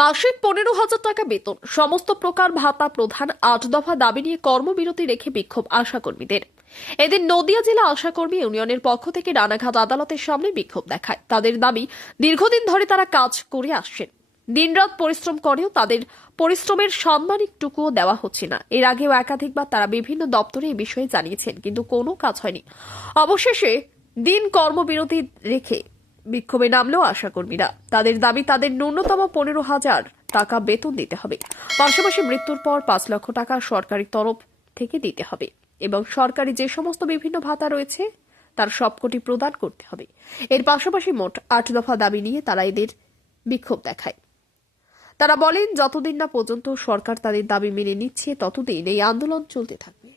মাসিক 15,000 টাকা বেতন, সমস্ত প্রকার ভাতা প্রধান 8 দফা দাবি নিয়ে কর্মবিরতি রেখে বিক্ষোভ আশাকর্মীদের। এদিন নদিয়া জেলা আশাকর্মী ইউনিয়নের পক্ষ থেকে রানাঘাট আদালতের সামনে বিক্ষোভ দেখায়। তাদের দাবি, দীর্ঘদিন ধরে তারা কাজ করে আসছেন, দিনরাত পরিশ্রম করেও তাদের পরিশ্রমের সম্মানিকটুকুও দেওয়া হচ্ছে না। এর আগেও একাধিকবার তারা বিভিন্ন দপ্তরে এই বিষয়ে জানিয়েছেন, কিন্তু কোনো কাজ হয়নি। অবশেষে দিন কর্মবিরতি রেখে বিক্ষোভে নামলেও আশাকর্মীরা। তাদের দাবি, তাদের ন্যূনতম 15,000 টাকা বেতন দিতে হবে, পাশাপাশি মৃত্যুর পর 5 লক্ষ টাকা সরকারি তরফ থেকে দিতে হবে এবং সরকারি যে সমস্ত বিভিন্ন ভাতা রয়েছে তার সবকটি প্রদান করতে হবে। এর পাশাপাশি মোট 8 দফা দাবি নিয়ে তারা এদের বিক্ষোভ দেখায়। তারা বলেন, যতদিন না পর্যন্ত সরকার তাদের দাবি মেনে নিচ্ছে ততদিন এই আন্দোলন চলতে থাকবে।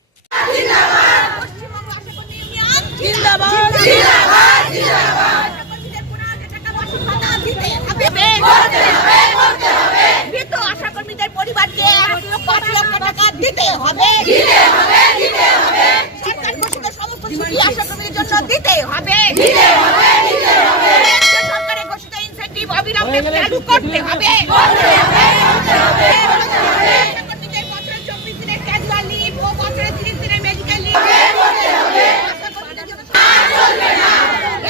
আশাকর্মীদের পরিবারকে 5 লক্ষ টাকা দিতে হবে। সরকার ঘোষিত সমস্ত ছুটি আশাকর্মীদের জন্য দিতে হবে। সরকারের ঘোষিত ইনসেন্টিভ অবিলম্বে চালু করতে হবে। আশাকর্মীদের বছরে 24 দিনের ক্যাজুয়াল লিভ ও বছরে 30 দিনের মেডিকেল লিভ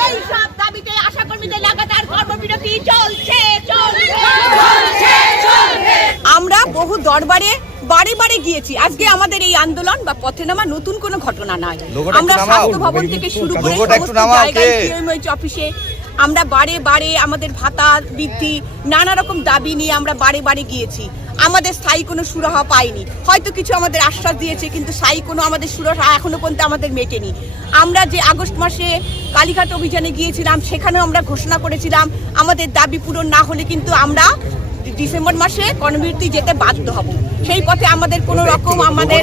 এই সব দাবিতে আশাকর্মীদের লাগাতার কর্মবিরতি চলছে। আমরা বহু দরবারে বারে বারে গিয়েছি। আজকে আমাদের এই আন্দোলন বা পথে নামা নতুন কোনো ঘটনা নয়। আমরা স্বাস্থ্য ভবন থেকে শুরু করে সমস্ত জায়গায় সিএমএইচ অফিসে আমরা বারে বারে আমাদের ভাতা বৃদ্ধি নানা রকম দাবি নিয়ে আমরা বারে বারে গিয়েছি। আমাদের স্থায়ী কোনো সুরাহা পাইনি। হয়তো কিছু আমাদের আশ্বাস দিয়েছে, কিন্তু স্থায়ী কোনো আমাদের সুরাহা এখনো পর্যন্ত আমাদের মেটেনি। আমরা যে আগস্ট মাসে কালীঘাট অভিযানে গিয়েছিলাম, সেখানেও আমরা ঘোষণা করেছিলাম আমাদের দাবি পূরণ না হলে কিন্তু আমরা ডিসেম্বর মাসে কর্মবিরতি যেতে বাধ্য হব। সেই পথে আমাদের কোনো রকম আমাদের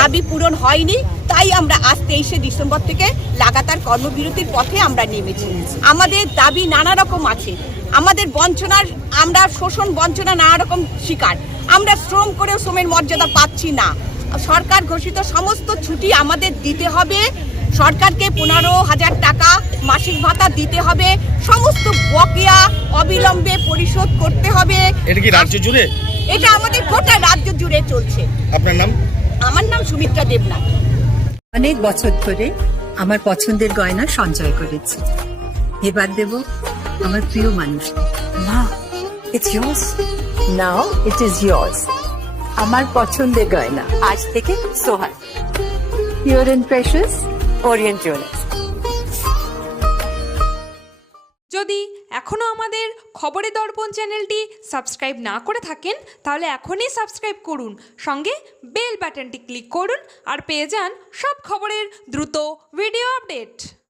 দাবি পূরণ হয়নি, তাই আমরা আজ 23শে ডিসেম্বর থেকে লাগাতার কর্মবিরতির পথে আমরা নেমেছি। আমাদের দাবি নানা রকম আছে। আমাদের বঞ্চনার, আমরা শোষণ বঞ্চনা নানা রকম শিকার। আমরা শ্রম করেও শ্রমের মর্যাদা পাচ্ছি না। সরকার ঘোষিত সমস্ত ছুটি আমাদের দিতে হবে। সরকারকে 15,000 টাকা মাসিক ভাতা দিতে হবে। সমস্ত বকেয়া অবিলম্বে পরিশোধ করতে হবে। এটা কি রাজ্য জুড়ে? এটা আমাদের গোটা রাজ্য জুড়ে চলছে। আপনার নাম? আমার নাম সুমিত্রা দেবনাথ। অনেক বছর ধরে আমার পছন্দের গয়না সঞ্চয় করেছি। এবার দেব আমার প্রিয় মানুষ। মা, it's yours. Now it is yours. আমার পছন্দের গয়না আজ থেকে Sohag, pure and precious, Orient Jewellers. যদি এখনও আমাদের খবরের দর্পণ চ্যানেলটি সাবস্ক্রাইব না করে থাকেন, তাহলে এখনই সাবস্ক্রাইব করুন, সঙ্গে বেল বাটনটি ক্লিক করুন আর পেয়ে যান সব খবরের দ্রুত ভিডিও আপডেট।